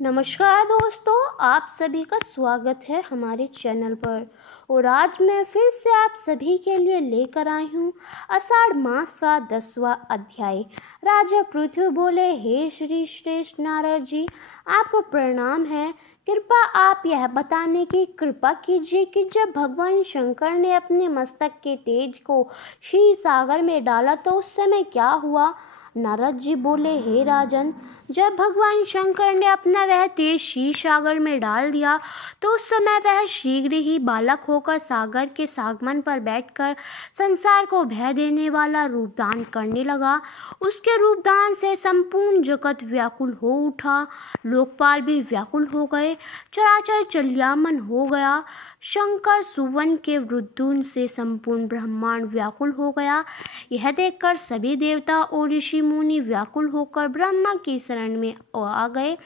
नमस्कार दोस्तों, आप सभी का स्वागत है हमारे चैनल पर। और आज मैं फिर से आप सभी के लिए लेकर आई हूँ आषाढ़ मास का 10वां अध्याय। राजा पृथु बोले, हे श्री श्रेष्ठ नारद जी, आपको प्रणाम है। कृपा आप यह बताने की कृपा कीजिए कि जब भगवान शंकर ने अपने मस्तक के तेज को क्षीर सागर में डाला तो उस समय क्या हुआ। नारद जी बोले, हे राजन, जब भगवान शंकर ने अपना वह तेज क्षीर सागर में डाल दिया तो उस समय वह शीघ्र ही बालक होकर सागर के सागमन पर बैठकर संसार को भय देने वाला रूपदान करने लगा। उसके रूपदान से संपूर्ण जगत व्याकुल हो उठा, लोकपाल भी व्याकुल हो गए, चराचर चल्यामन हो गया। शंकर सुवन के वृद्धून से संपूर्ण ब्रह्मांड व्याकुल हो गया। यह देखकर सभी देवता और ऋषि मुनि व्याकुल होकर ब्रह्मा की शरण में आ गए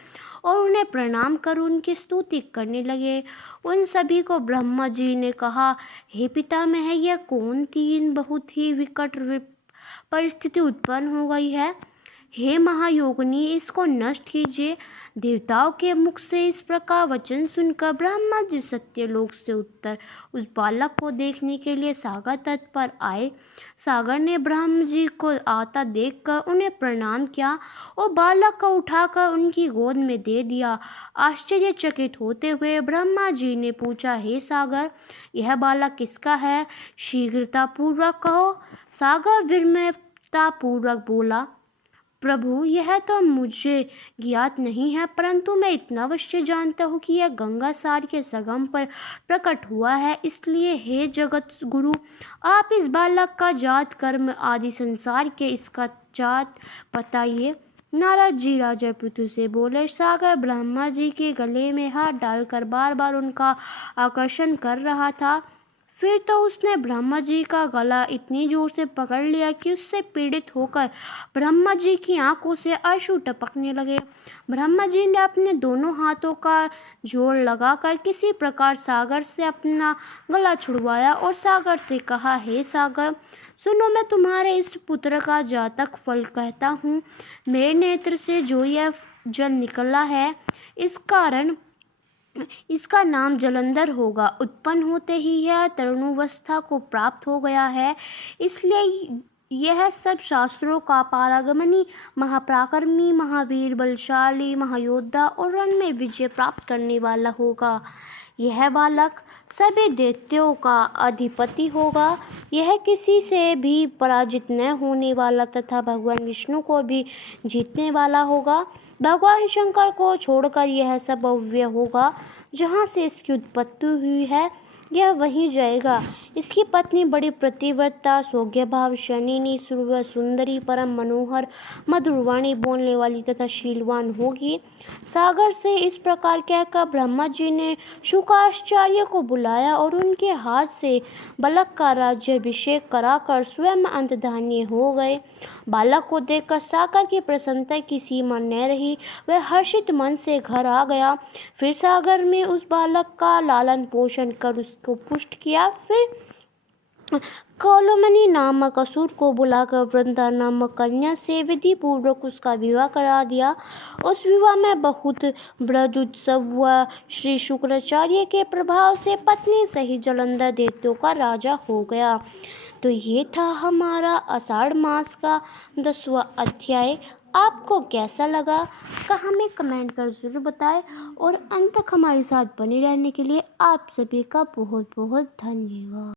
और उन्हें प्रणाम कर उनकी स्तुति करने लगे। उन सभी को ब्रह्मा जी ने कहा, हे पितामह, यह कौन तीन बहुत ही विकट परिस्थिति उत्पन्न हो गई है। हे महायोगिनी, इसको नष्ट कीजिए। देवताओं के मुख से इस प्रकार वचन सुनकर ब्रह्मा जी सत्यलोक से उत्तर उस बालक को देखने के लिए सागर तट पर आए। सागर ने ब्रह्मा जी को आता देखकर उन्हें प्रणाम किया और बालक को उठाकर उनकी गोद में दे दिया। आश्चर्यचकित होते हुए ब्रह्मा जी ने पूछा, हे सागर, यह बालक किसका है? शीघ्रतापूर्वक कहो। सागर विनम्रतापूर्वक बोला, प्रभु, यह तो मुझे ज्ञात नहीं है, परंतु मैं इतना अवश्य जानता हूँ कि यह गंगा सार के संगम पर प्रकट हुआ है। इसलिए हे जगत गुरु, आप इस बालक का जात कर्म आदि संसार के इसका जात बताइए। नारद जी राजा पृथु से बोले, सागर ब्रह्मा जी के गले में हाथ डालकर बार बार उनका आकर्षण कर रहा था। फिर तो उसने ब्रह्मा जी का गला इतनी जोर से पकड़ लिया कि उससे पीड़ित होकर ब्रह्मा जी की आंखों से अश्रु टपकने लगे। ब्रह्मा जी ने अपने दोनों हाथों का जोर लगाकर किसी प्रकार सागर से अपना गला छुड़वाया और सागर से कहा, हे सागर, सुनो, मैं तुम्हारे इस पुत्र का जातक फल कहता हूँ। मेरे नेत्र से जो यह जल निकला है, इसका नाम जलंधर होगा। उत्पन्न होते ही यह तरुणावस्था को प्राप्त हो गया है, इसलिए यह सब शास्त्रों का पारंगमी, महापराक्रमी, महावीर, बलशाली, महायोद्धा और रण में विजय प्राप्त करने वाला होगा। यह बालक सभी दैत्यों का अधिपति होगा। यह किसी से भी पराजित न होने वाला तथा भगवान विष्णु को भी जीतने वाला होगा। भगवान शंकर को छोड़कर यह सब अव्यय होगा। जहाँ से इसकी उत्पत्ति हुई है, यह वहीं जाएगा। इसकी पत्नी बड़ी प्रतिव्रता, सौभाग्यभाव, शनिनी, सुंदरी, परम मनोहर, मधुरवाणी बोलने वाली तथा शीलवान होगी। सागर से इस प्रकार कहकर ब्रह्मा जी ने शुकाचार्य को बुलाया और उनके हाथ से बालक का राज्याभिषेक कराकर स्वयं अंतर्धानी हो गए। बालक को देखकर सागर की प्रसन्नता की सीमा न रही। वह हर्षित मन से घर आ गया। फिर सागर में उस बालक का लालन पोषण कर उसको पुष्ट किया। फिर कौलमनी नामक असुर को बुलाकर वृंदा नामक कन्या से विधि पूर्वक उसका विवाह करा दिया। उस विवाह में बहुत ब्रज उत्सव हुआ। श्री शुक्राचार्य के प्रभाव से पत्नी सहित जलंधर दैत्यों का राजा हो गया। तो ये था हमारा आषाढ़ मास का 10वां अध्याय। आपको कैसा लगा हमें कमेंट कर जरूर बताएं और अंत तक हमारे साथ बने रहने के लिए आप सभी का बहुत बहुत धन्यवाद।